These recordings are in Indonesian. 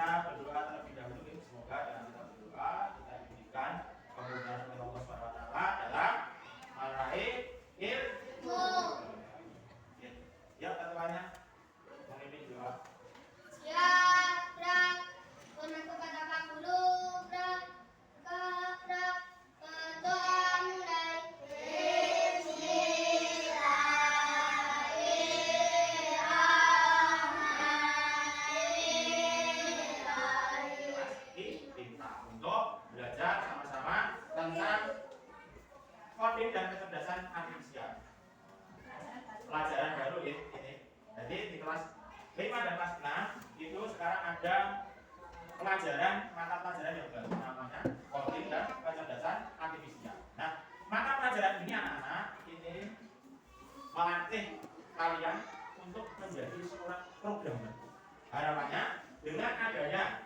kita berdoa terlebih dahulu. Semoga dengan kita berdoa kita diberikan kemudahan oleh Allah SWT dalam meraih ilmu. Ya, teman-temannya memimpin doa. Siap, Pernah kepada Pak Guru, berdoa mulai. Tentang coding dan kecerdasan artifisial. Pelajaran baru ya ini. Jadi di kelas 5 dan kelas 6 itu sekarang ada pelajaran mata pelajaran yang baru namanya coding dan kecerdasan artifisial. Nah, mata pelajaran ini anak-anak ini melatih kalian untuk menjadi seorang programmer. Harapannya dengan adanya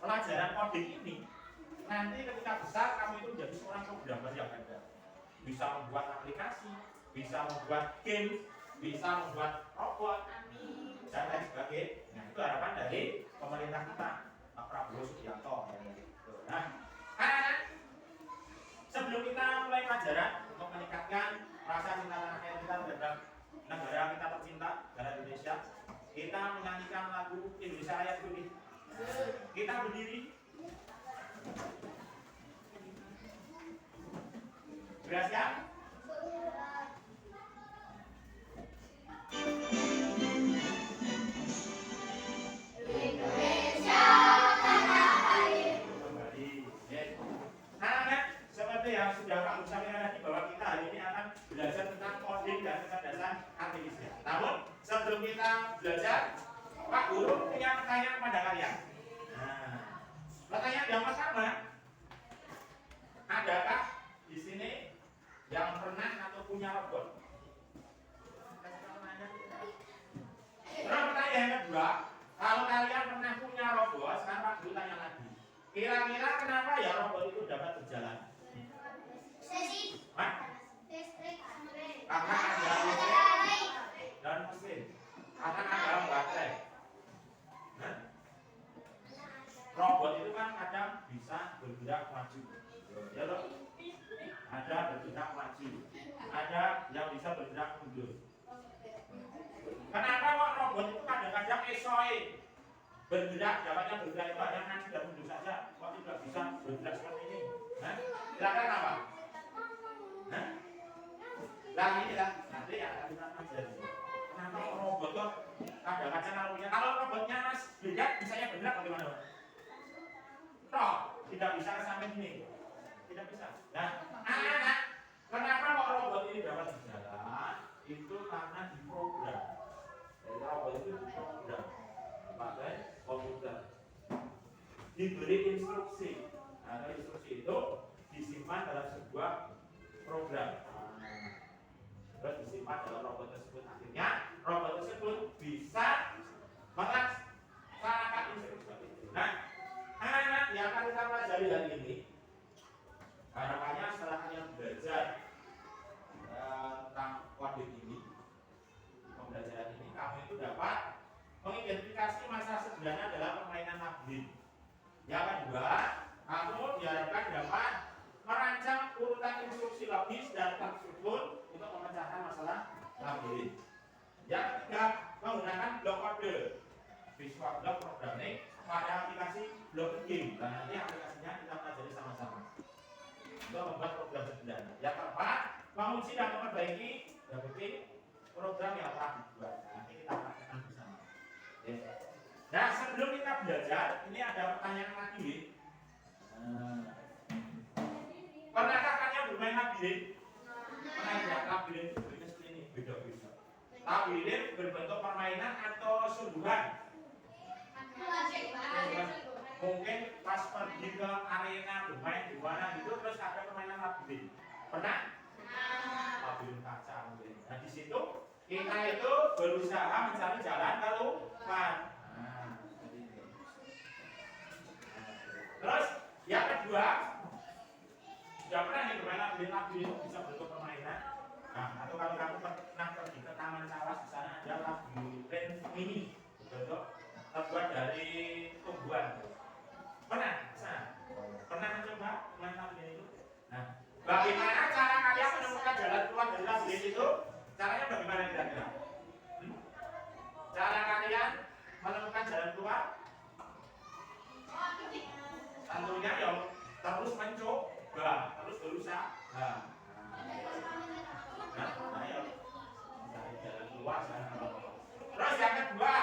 pelajaran coding ini nanti ketika besar kamu itu menjadi seorang programmer yang hebat. Bisa membuat aplikasi, bisa membuat game, bisa membuat robot, dan lain sebagainya. Nah, itu harapan dari pemerintah kita, Pak Prabowo Subianto. Nah, anak-anak, sebelum kita mulai pelajaran untuk meningkatkan rasa cinta tanah air kita terhadap negara kita tercinta, negara Indonesia, kita menyanyikan lagu Indonesia Raya dulu. Kita berdiri. Sudah siap? Indonesia tanah air. Kembali. Anak-anak, seperti yang sudah Pak Musa sampaikan tadi bahwa kita hari ini akan belajar tentang coding dan kecerdasan artifisial. Namun sebelum kita belajar, Pak Guru punya pertanyaan kepada kalian. Nah, pertanyaan yang pertama, adakah di sini yang pernah atau punya robot? Terus pertanyaan yang kedua, kalau kalian pernah punya robot, sekarang Pak Guru tanya lagi. Kira-kira kenapa ya robot itu dapat berjalan? Hah? Karena ada listrik dan mesin. Karena ada baterai. Nah, robot itu kan kadang bisa bergerak maju. Ya loh. Ada bergerak maju, ada yang bisa bergerak mundur. Kenapa kok robot itu kadang-kadang esoi bergerak, dapatnya bergerak itu hanya maju dan mundur saja, kok tidak bisa bergerak seperti ini? Kira-kira kenapa? Lah ini lah, nanti ya kita pelajari. Kenapa robot kok kadang-kadang kalau robotnya Mas bergerak, bisanya bergerak bagaimana? Toh, tidak bisa ke samping ini. Tidak bisa. Nah, anak-anak, kenapa kok robot ini dapat berjalan? Itu karena diprogram. Jadi robot itu diprogram pakai komputer. Diberi instruksi. Nah, instruksi itu disimpan dalam sebuah program. Terus disimpan dalam robot tersebut. Akhirnya robot tersebut bisa melaksanakan instruksi itu. Nah, anak-anak yang akan kita pelajari hari ini, harapannya setelah kalian belajar tentang coding ini, pembelajaran ini, kamu itu dapat mengidentifikasi masa sederhana dalam permainan labirin. Yang kedua, kamu diharapkan dapat merancang urutan instruksi logis dan tersebut untuk memecahkan masalah labirin. Yang ketiga, menggunakan blok kode visual block programming pada aplikasi blok game. Dan nanti aplikasinya kita pelajari sama-sama untuk membuat program sederhana. Yang keempat, menguji dan memperbaiki program yang telah dibuat. Nanti kita praktekkan bersama. Nah, sebelum kita belajar, ini ada pertanyaan lagi. Pernahkah kalian bermain labirin? Pernah ya? Labirin itu bentuknya seperti ini, beda-beda. Labirin berbentuk permainan atau sungguhan? Mungkin pas pergi ke arena bermain di mana gitu, terus ada permainan labirin. Pernah? Labirin kaca mungkin. Nah, di situ kita itu berusaha mencari jalan keluar. Terus yang kedua, sudah pernah nih bermain labirin bisa bentuk permainan. Nah, atau kalau kamu pernah pergi ke Taman Cawas, di sana ada labirin mini bentuk terbuat dari tumbuhan kemajuan. Pernah? Pernah mencoba mengambil itu? Nah, bagaimana cara kalian menemukan jalan keluar dari labirin itu? Caranya bagaimana kira-kira? Cara kalian menemukan jalan keluar? Tentunya ya terus mencoba, terus berusaha. Nah, ya cari jalan keluar. Terus yang kedua,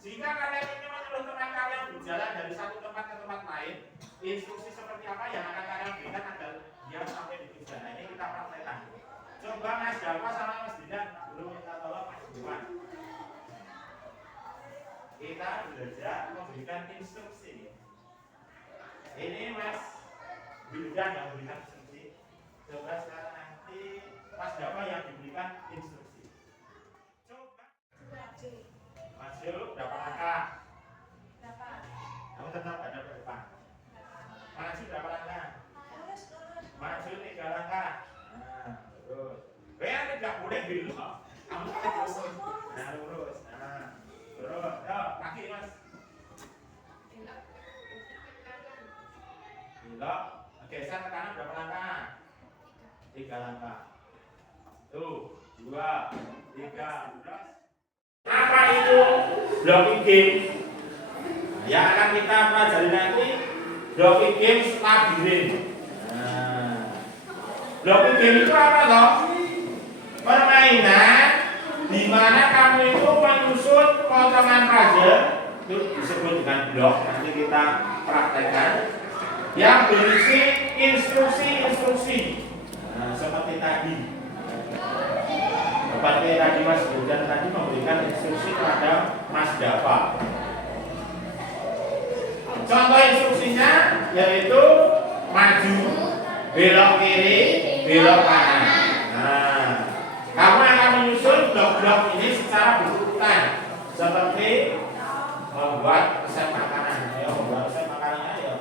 jika kalian ingin menyuruh teman kalian berjalan dari satu tempat ke tempat lain, instruksi seperti apa yang akan kalian berikan agar dia sampai di tujuan? Nah, ini kita praktekkan. Coba Mas Jalma sama Mas Dinan, belum minta tolong Mas Iwan. Kita belajar memberikan instruksi. Ini Mas Wildan yang memberikan instruksi. Coba sekarang nanti Mas Dava yang diberikan instruksi. Coba. Maju berapa langkah? Kamu tetap ada ke depan. Maju berapa langkah? Maju 3 langkah. Nah, terus. Tidak boleh dulu. Kamu terus. Nah, lurus. Nah, terus. Yo, kaki Mas. Belok. Geser ke kanan berapa langkah? 3 langkah. Tuh, 2, 3, terus. Apa itu blocking game? Yang akan kita pelajari nanti blocking game labirin. Blocking game itu apa toh? Permainan di mana kamu itu menyusun potongan puzzle, itu disebut dengan blok. Nanti kita praktekkan. Yang berisi instruksi-instruksi. Nah, seperti tadi. Seperti tadi Mas Wildan tadi memberikan instruksi kepada Mas Dava. Contoh instruksinya yaitu maju, belok kiri, belok kanan. Nah, kamu akan menyusun blok-blok ini secara berurutan seperti membuat resep makanan. Ya, membuat resep makanannya ya.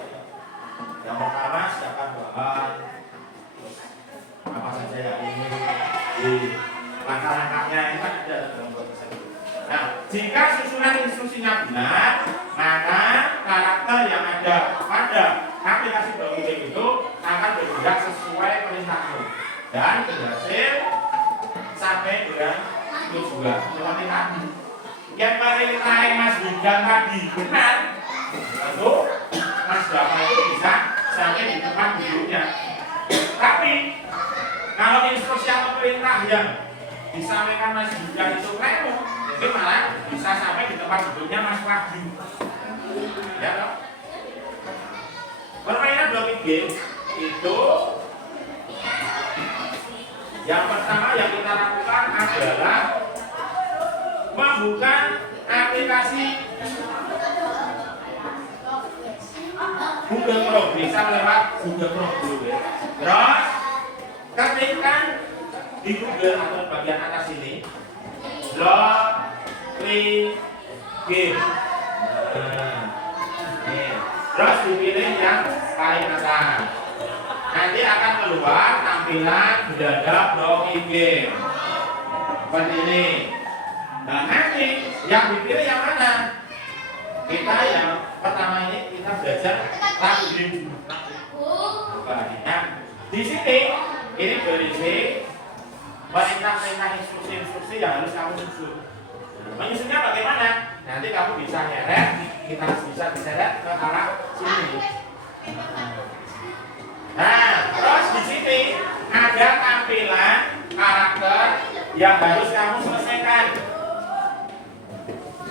Yang pertama siapkan bahan, apa saja yang ini di langkah-langkahnya ini kan ada dalam proses. Nah, jika susunan instruksinya benar, maka karakter yang ada pada aplikasi blocking game itu akan bergerak sesuai perintahmu dan berhasil sampai dengan tujuan. Seperti tadi, yang perintah Mas Wildan tadi benar, lalu Mas Dava itu bisa sampai di tempat duduknya. Tapi kalau instruksi atau perintah yang disampaikan Mas Wildan itu keliru, itu malah bisa sampai di tempat duduknya Mas Wahyu. Ya toh? Permainan blocking game itu yang pertama yang kita lakukan adalah membuka aplikasi Google Chrome, bisa lewat Google Chrome dulu ya. Terus ketikkan di Google atau bagian atas ini blocking game. Terus dipilih yang paling atas. Nanti akan keluar tampilan berada blocking game seperti ini. Nah, nanti yang dipilih yang mana? Kita yang pertama ini kita belajar labirin dulu. Nah, di sini ini berisi perintah-perintah instruksi-instruksi yang harus kamu susun. Menyusunnya bagaimana? Nanti kamu bisa heret, kita bisa diseret ke arah sini. Nah, terus di sini ada tampilan karakter yang harus kamu selesaikan.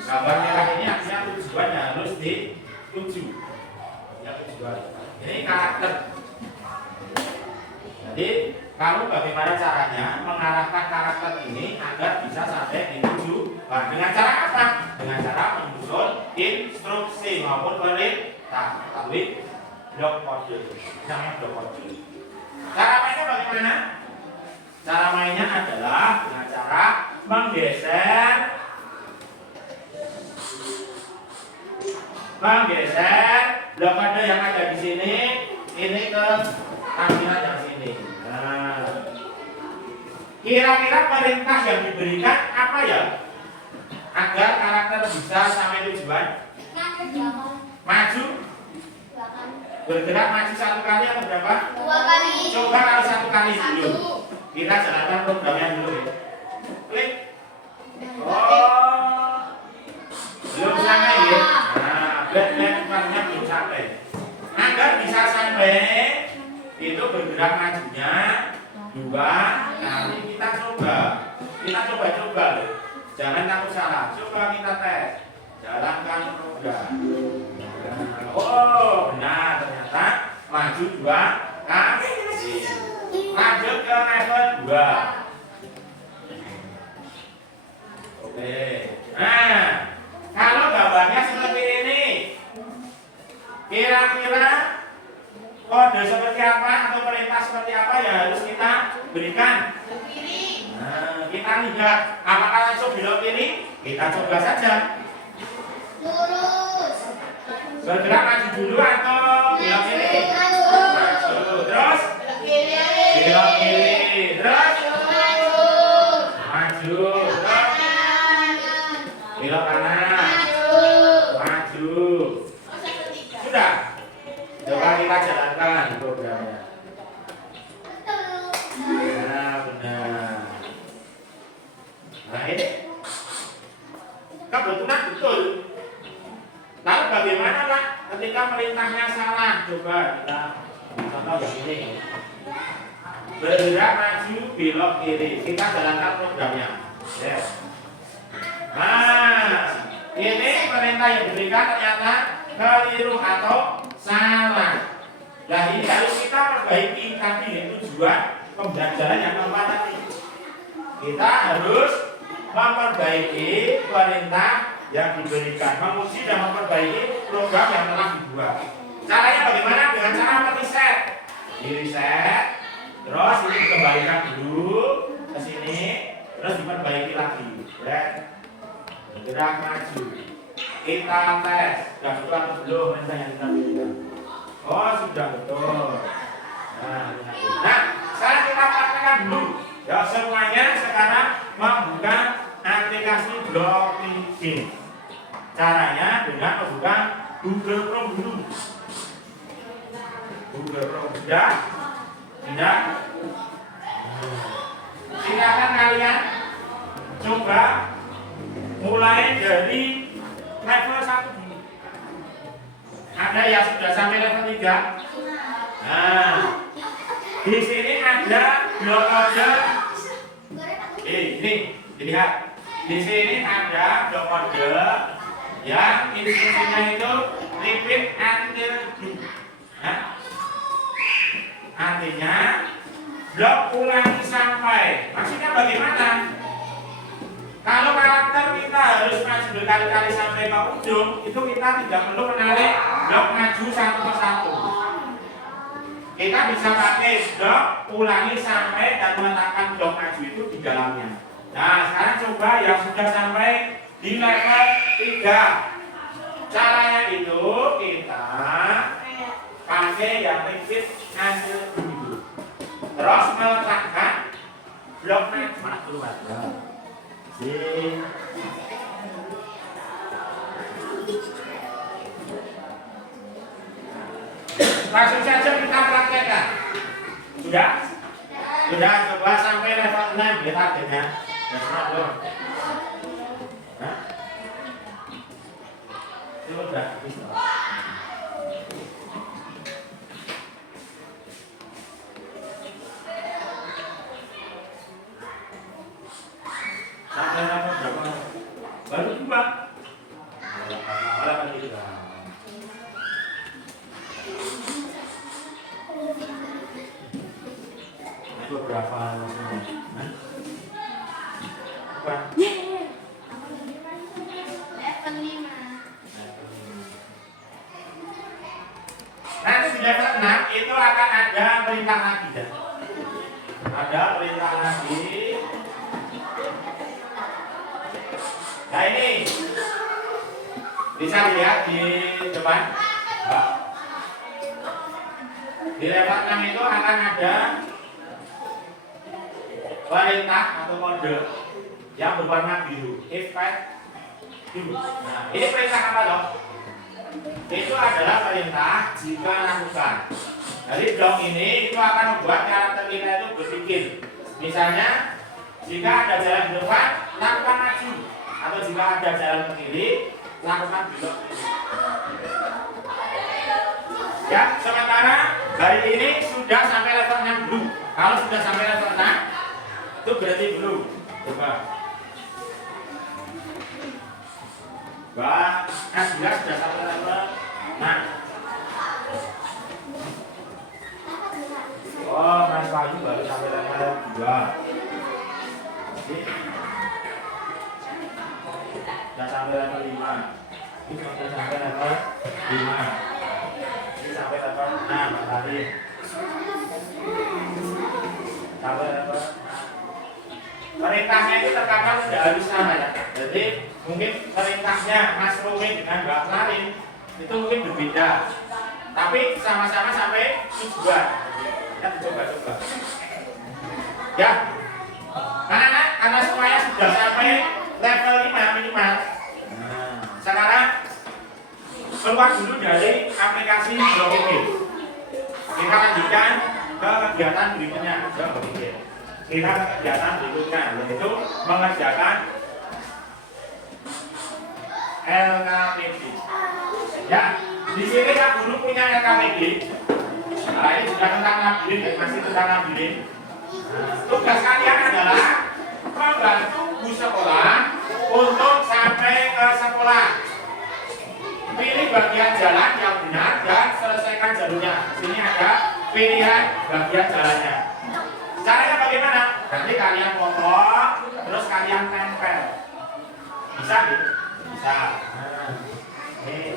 Gambar merah ini artinya tujuan yang harus dituju. Ya, tujuan. Ini karakter. Jadi, kamu bagaimana caranya mengarahkan karakter ini agar bisa sampai di tujuan? Dengan cara apa? Dengan cara menyusun instruksi maupun perintah. Tapi blok kode, namanya blok kode. Cara mainnya bagaimana? Cara mainnya adalah dengan cara menggeser blok kode yang ada di sini ini ke tampilan yang sini. Nah, kira-kira perintah yang diberikan apa ya agar karakter bisa sampai tujuan? Maju, bergerak maju 1 kali atau berapa? 2 kali. Coba kalau 1 kali dulu. Kita jalankan programnya dulu ya. Klik. Oh, belum sampai ya. Nah, deadline-nya belum sampai. Agar bisa sampai, itu bergerak majunya 2 kali. Kita coba loh. Jangan takut salah. Coba kita tes. Jalankan program. Oh, benar, ternyata maju 2 kali. Lanjut ke level 2. Oke. Nah, kalau gambarnya seperti ini, kira-kira kode seperti apa atau perintah seperti apa yang harus kita berikan? Nah, kita lihat apakah langsung belok kiri? Kita coba saja. Lurus. Bergerak maju dulu atau belok kiri? Maju. Maju. Terus belok kiri. Terus Maju. maju. Terus belok kanan. Maju. Sudah. Coba kita jalankan programnya. Nah, benar. Nah, ini kebetulan betul. Lalu bagaimana Pak ketika perintahnya salah? Coba kita contoh yang ini. Bergerak maju belok kiri. Kita jalankan programnya. Ya. Nah, ini perintah yang diberikan ternyata keliru atau salah. Nah, ini harus kita perbaiki tadi ya, tujuan pembelajaran yang keempat tadi. Kita harus memperbaiki perintah yang diberikan, menguji dan memperbaiki program yang telah dibuat. Caranya bagaimana? Dengan cara mereset. Di-reset, terus ini dikembalikan dulu ke sini, terus diperbaiki lagi. Bergerak maju. Kita tes, sudah betul atau belum perintah yang kita berikan? Oh, sudah betul. Nah, sekarang kita praktekkan dulu. Ya, semuanya sekarang membuka aplikasi Blockly. Caranya dengan membuka Google Chrome dulu. Google Chrome sudah? Tidak? Silakan kalian coba mulai dari level 1 dulu. Ada yang sudah sampai level 3? Nah, di sini ada blok kode. Ini dilihat. Di sini ada blok kode yang instruksinya itu repeat until true. Nah, artinya blok ulangi sampai. Maksudnya bagaimana? Kalau karakter kita harus maju berkali-kali sampai ke ujung, itu kita tidak perlu menarik blok maju satu persatu. Kita bisa pakai blok ulangi sampai dan meletakkan blok maju itu di dalamnya. Nah, sekarang coba yang sudah sampai di level 3. Caranya itu kita pakai yang repeat hasil dulu. Terus meletakkan blok maju keluar. Langsung saja kita praktekkan. Sudah? Sudah, coba sampai level 6 kita dengan belum? Hah? Sudah, bisa. Sampai level berapa? Baru 2. Malah itu. Beberapa nanti di level 6 itu akan ada perintah lagi ya. Ada perintah lagi. Nah, ini bisa dilihat di depan. Di level 6 itu akan ada perintah atau kode yang berwarna biru. If dulu. Nah, ini perintah apa dong? itu adalah perintah jika lakukan. Jadi blok ini itu akan membuat karakter kita itu berpikir. Misalnya, jika ada jalan di depan, lakukan maju. Atau jika ada jalan ke kiri, lakukan belok. Ya, sementara hari ini sudah sampai level 6 dulu. Kalau sudah sampai level 6, itu berarti belum. Coba. Mbak Asila sudah sampai level 6. Oh, Mas Wahyu baru sampai level 2. Sudah sampai level 5. Ini sudah sampai level 5. Ini sampai level 6 Mas Ari. Sampai level 6. Perintahnya itu terkadang tidak harus sama ya. Jadi mungkin perintahnya Mas Rumi dengan Mbak Klarin itu mungkin berbeda. Tapi sama-sama sampai tujuan. Kita coba-coba. Ya. Anak-anak, karena semuanya sudah sampai level 5 minimal. Nah, sekarang keluar dulu dari aplikasi Blokikir. Kita lanjutkan ke kegiatan berikutnya. Blokikir. Kita ke kegiatan berikutnya, yaitu mengerjakan LKPD. Ya, di sini Pak Guru punya LKPD. Nah, ini sudah tentang labirin, masih tentang labirin. Tugas kalian adalah membantu bu sekolah untuk sampai ke sekolah. Pilih bagian jalan yang benar dan selesaikan jalurnya. Sini ada pilihan bagian jalannya. Caranya bagaimana? Nanti kalian potong, terus kalian tempel. Bisa gitu? Bisa. Nih.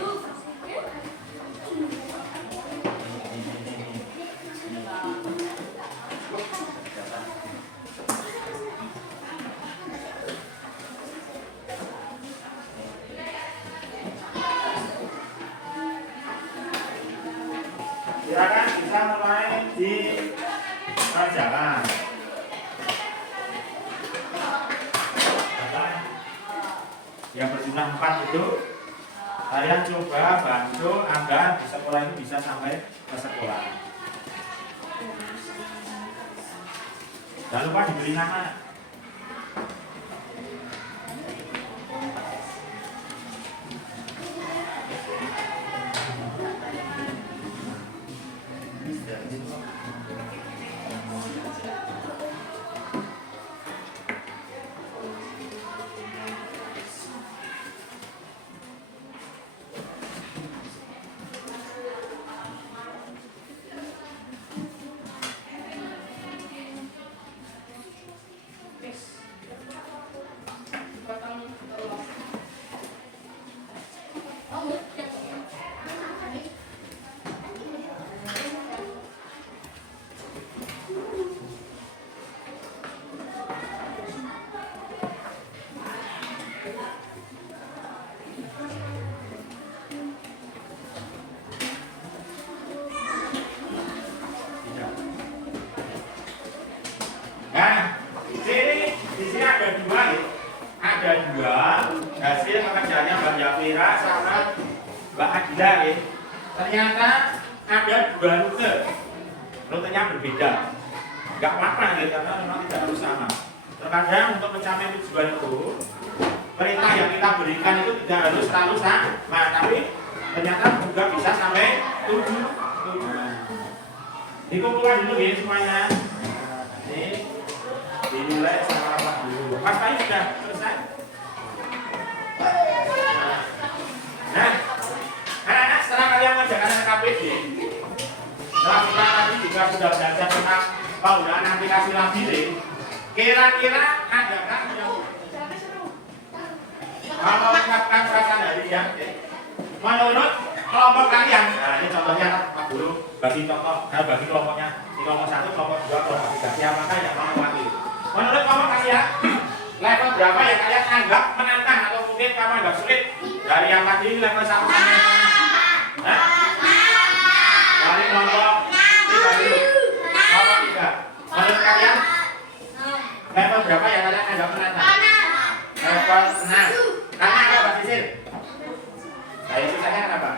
Silakan bisa mulai di jalan. Yang berjumlah 4 itu kalian coba bantu agar di sekolah ini bisa sampai ke sekolah. Jangan lupa diberi nama. Ada dua hasil pekerjaannya Mbak Yafira sama Mbak Adila ya. Ternyata ada dua rutenya berbeda. Gak apa-apa ya, karena memang tidak harus sama. Terkadang untuk mencapai tujuan itu perintah yang kita berikan itu tidak harus selalu sama, tapi ternyata juga bisa sampai 7. Dikumpulkan dulu ya semuanya. Ini dinilai sama Pak dulu. Mas Bayu sudah selesai? Nah, anak-anak setelah kalian mengerjakan LKPD, setelah kita tadi juga sudah belajar tentang penggunaan aplikasi labirin, kira-kira adakah yang mengungkapkan perasaan dari yang menurut kelompok kalian? Nah, ini contohnya Pak Guru bagi contoh, bagi kelompoknya di kelompok 1, kelompok 2, kelompok 3. Siapakah yang mau mewakili? Menurut kelompok kalian, level berapa yang kalian anggap menantang atau mungkin kamu anggap sulit? Dari yang tadi level 1 sampai yang mana? Dari kelompok 3 dulu. Kelompok 3. Menurut kalian, level berapa yang kalian anggap menantang? Level 6. Karena apa Pak Sisil? Saya susahnya kenapa?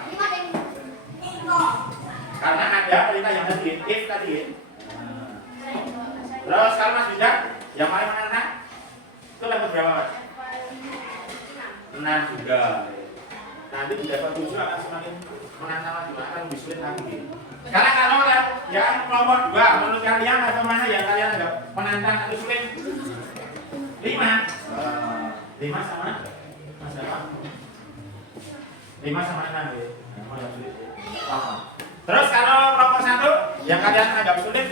ada perintah yang tadi, if tadi. Terus kalau Mas Yuda, yang paling menantang itu level berapa Mas? 6 juga. Nanti di level 7 akan semakin menantang lagi, akan lebih sulit lagi. Sekarang kalau yang kelompok 2, menurut kalian level mana yang kalian anggap menantang atau sulit? 5. 5 sama Mas apa? 5 sama 6 ya. Nah, yang sulit. Terus kalau kelompok 1 yang kalian anggap sulit?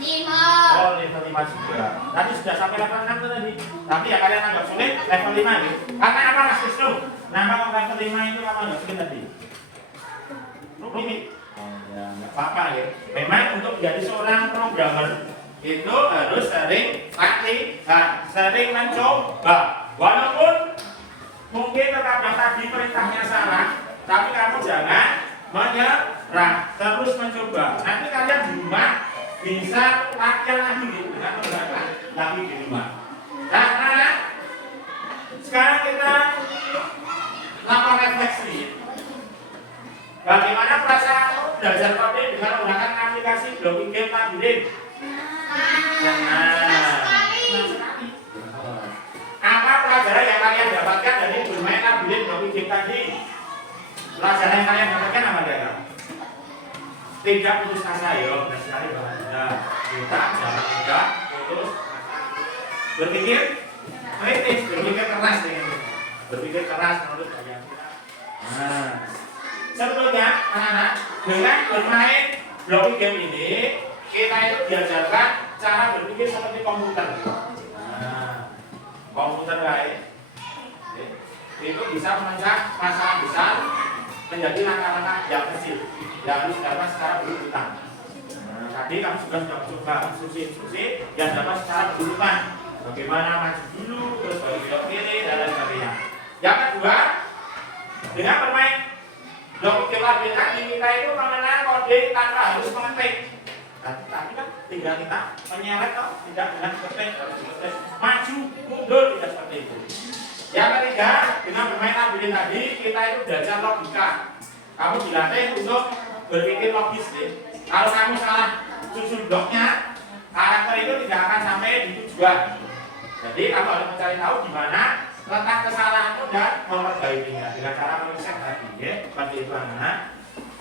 5. Oh, level 5 juga. Tadi sudah sampai level 6 tuh tadi. Tapi ya kalian anggap sulit level 5 ya. Karena apa Mas Wisnu? Nama level 5 itu apa anggap sulit tadi? Rumit. Oh, ya enggak apa-apa ya. Memang untuk menjadi seorang programmer itu harus sering latihan, sering mencoba. Walaupun mungkin terkadang tadi perintahnya salah, tapi kamu jangan menyerah, terus mencoba. Nanti kalian di rumah bisa latihan lagi gitu, kan lagi di rumah. Karena sekarang kita lakukan refleksi. Bagaimana perasaan belajar coding dengan menggunakan aplikasi blocking game labirin? Apa pelajaran yang kalian dapatkan dari bermain labirin blocking game tadi? Pelajaran yang kalian dapatkan apa dia? Tidak putus asa ya, benar sekali Bang. Kita jangan tidak putus asa. Berpikir kritis, berpikir keras dengan itu. Berpikir keras menurut kalian kita. Nah, sebetulnya anak-anak dengan bermain blocking game ini kita itu diajarkan cara berpikir seperti komputer. Nah, komputer lain itu bisa memecah masalah besar menjadi langkah-langkah yang kecil yang harus dapat secara berurutan. Nah, tadi kamu sudah mencoba instruksi-instruksi yang dapat secara berurutan. Bagaimana maju dulu, terus baru belok kiri dan lain sebagainya. Yang kedua, dengan bermain blocking game labirin tadi kita itu mengenal kode tanpa harus mengetik. Tapi kan tinggal kita menyeret toh, tidak dengan ketik, harus ketik. Maju, mundur, tidak seperti itu. Yang ketiga, dengan bermain labirin tadi kita itu belajar logika. Kamu dilatih untuk berpikir logis deh. Kalau kamu salah susun bloknya, karakter itu tidak akan sampai di tujuan. Jadi kamu harus mencari tahu di mana letak kesalahanmu dan memperbaikinya dengan cara meriset tadi, ya. Seperti itu anak.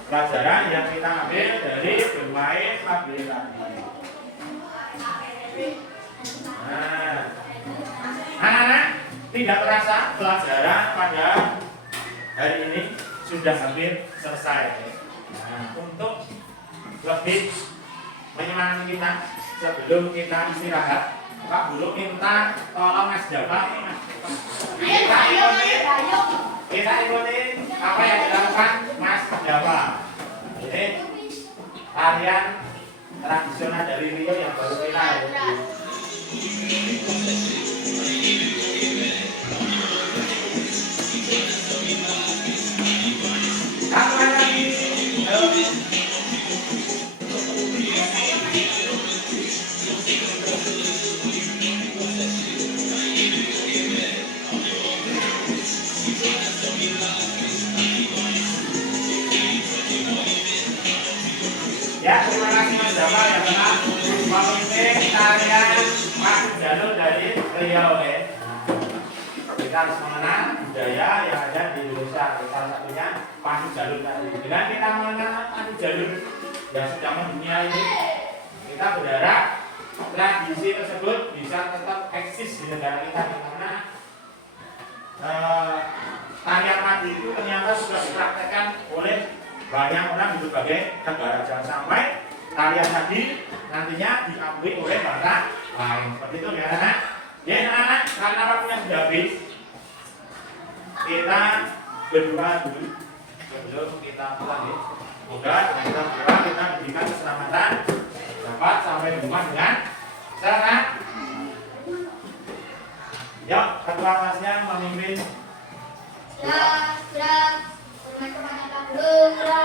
Pelajaran yang kita ambil dari bermain labirin tadi. Nah, anak-anak tidak terasa pelajaran pada hari ini sudah hampir selesai. Nah, untuk lebih menyemangati kita sebelum kita istirahat, Pak Guru minta tolong Mas Java, kita ikutin apa yang dilakukan Mas Java. Ini tarian tradisional dari Rio yang baru kita ya, terima kasih Mas Java yang telah memimpin tarian masuk jalur dari Riau ya. Kita harus mengenal budaya yang ada di Indonesia. Salah satunya masuk jalur tadi. Dengan kita mengenal masuk jalur yang sudah mendunia ini, kita berharap tradisi tersebut bisa tetap eksis di negara kita karena tarian tadi itu ternyata sudah dipraktekkan oleh banyak orang di berbagai negara. Jangan sampai tarian tadi nantinya diambil oleh bangsa lain. Seperti itu ya anak. Ya anak-anak, karena waktunya sudah habis, kita berdoa dulu sebelum kita pulang ya. Semoga dengan kita pulang kita diberikan keselamatan, dapat sampai di rumah dengan selamat. Yuk, ketua kelasnya memimpin. Gerak, gerak, hormat kepada Pak Guru.